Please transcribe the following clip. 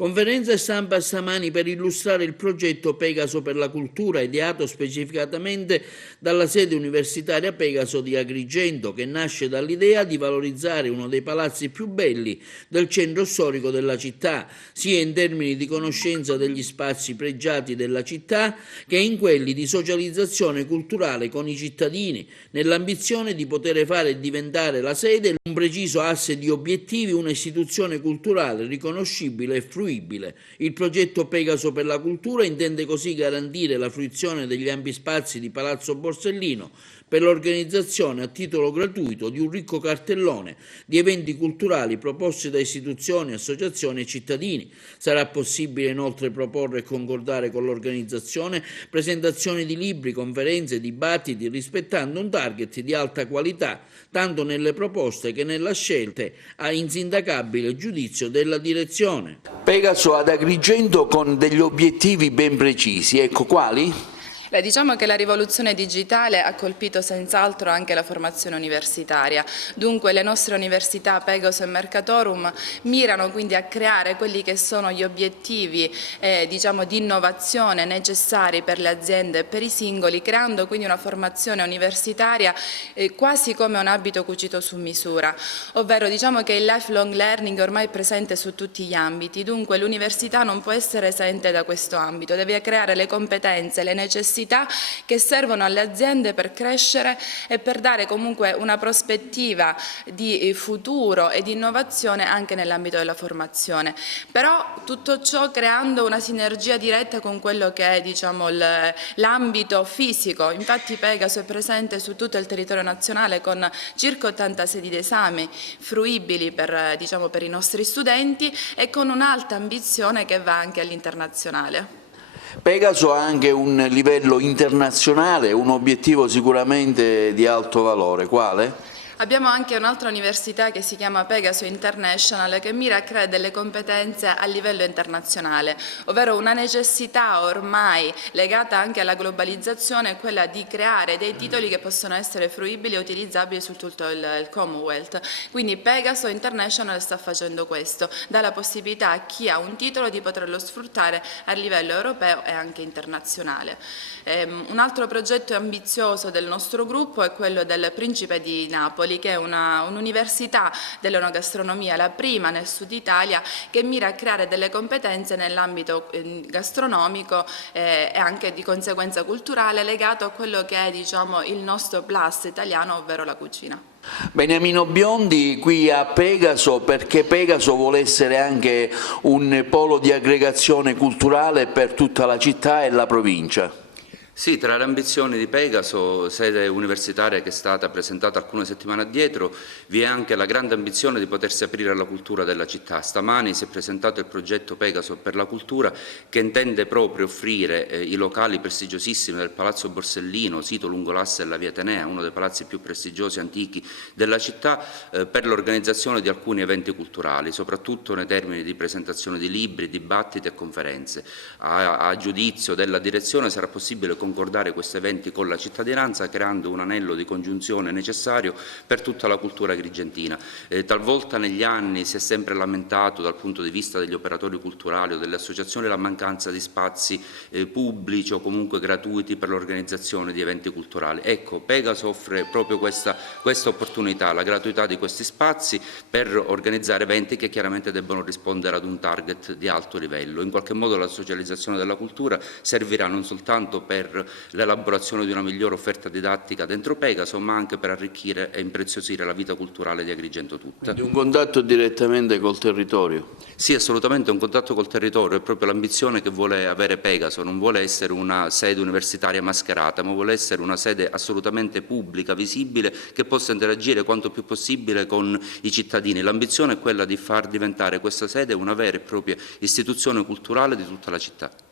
Conferenza stampa stamani per illustrare il progetto Pegaso per la cultura, ideato specificatamente dalla sede universitaria Pegaso di Agrigento, che nasce dall'idea di valorizzare uno dei palazzi più belli del centro storico della città, sia in termini di conoscenza degli spazi pregiati della città che in quelli di socializzazione culturale con i cittadini, nell'ambizione di poter fare diventare la sede un preciso asse di obiettivi, un'istituzione culturale riconoscibile e fruibile. Il progetto Pegaso per la cultura intende così garantire la fruizione degli ampi spazi di Palazzo Borsellino per l'organizzazione a titolo gratuito di un ricco cartellone di eventi culturali proposti da istituzioni, associazioni e cittadini. Sarà possibile inoltre proporre e concordare con l'organizzazione presentazioni di libri, conferenze, dibattiti, rispettando un target di alta qualità, tanto nelle proposte che nella scelta, a insindacabile giudizio della direzione. Pegaso ad Agrigento con degli obiettivi ben precisi, ecco quali? Diciamo che la rivoluzione digitale ha colpito senz'altro anche la formazione universitaria, dunque le nostre università Pegaso e Mercatorum mirano quindi a creare quelli che sono gli obiettivi diciamo, di innovazione necessari per le aziende e per i singoli, creando quindi una formazione universitaria quasi come un abito cucito su misura, ovvero diciamo che il lifelong learning ormai è presente su tutti gli ambiti, dunque l'università non può essere esente da questo ambito, deve creare le competenze, le necessità che servono alle aziende per crescere e per dare comunque una prospettiva di futuro e di innovazione anche nell'ambito della formazione. Però tutto ciò creando una sinergia diretta con quello che è diciamo, l'ambito fisico. Infatti Pegaso è presente su tutto il territorio nazionale con circa 80 sedi d'esame fruibili per, diciamo, per i nostri studenti e con un'alta ambizione che va anche all'internazionale. Pegaso ha anche un livello internazionale, un obiettivo sicuramente di alto valore, quale? Abbiamo anche un'altra università che si chiama Pegaso International che mira a creare delle competenze a livello internazionale, ovvero una necessità ormai legata anche alla globalizzazione è quella di creare dei titoli che possono essere fruibili e utilizzabili su tutto il Commonwealth. Quindi Pegaso International sta facendo questo, dà la possibilità a chi ha un titolo di poterlo sfruttare a livello europeo e anche internazionale. Un altro progetto ambizioso del nostro gruppo è quello del Principe di Napoli, che è un'università dell'enogastronomia, la prima nel sud Italia, che mira a creare delle competenze nell'ambito gastronomico e anche di conseguenza culturale legato a quello che è diciamo, il nostro plus italiano, ovvero la cucina. Beniamino Biondi qui a Pegaso, perché Pegaso vuole essere anche un polo di aggregazione culturale per tutta la città e la provincia. Sì, tra le ambizioni di Pegaso, sede universitaria che è stata presentata alcune settimane addietro, vi è anche la grande ambizione di potersi aprire alla cultura della città. Stamani si è presentato il progetto Pegaso per la cultura che intende proprio offrire i locali prestigiosissimi del Palazzo Borsellino, sito lungo l'asse della Via Atenea, uno dei palazzi più prestigiosi e antichi della città, per l'organizzazione di alcuni eventi culturali, soprattutto nei termini di presentazione di libri, dibattiti e conferenze. A giudizio della direzione sarà possibile concordare questi eventi con la cittadinanza creando un anello di congiunzione necessario per tutta la cultura agrigentina. Talvolta negli anni si è sempre lamentato dal punto di vista degli operatori culturali o delle associazioni la mancanza di spazi pubblici o comunque gratuiti per l'organizzazione di eventi culturali. Ecco, Pegaso offre proprio questa opportunità, la gratuità di questi spazi per organizzare eventi che chiaramente debbono rispondere ad un target di alto livello. In qualche modo la socializzazione della cultura servirà non soltanto per l'elaborazione di una migliore offerta didattica dentro Pegaso, ma anche per arricchire e impreziosire la vita culturale di Agrigento tutta. Di un contatto direttamente col territorio? Sì, assolutamente un contatto col territorio, è proprio l'ambizione che vuole avere Pegaso, non vuole essere una sede universitaria mascherata, ma vuole essere una sede assolutamente pubblica, visibile, che possa interagire quanto più possibile con i cittadini. L'ambizione è quella di far diventare questa sede una vera e propria istituzione culturale di tutta la città.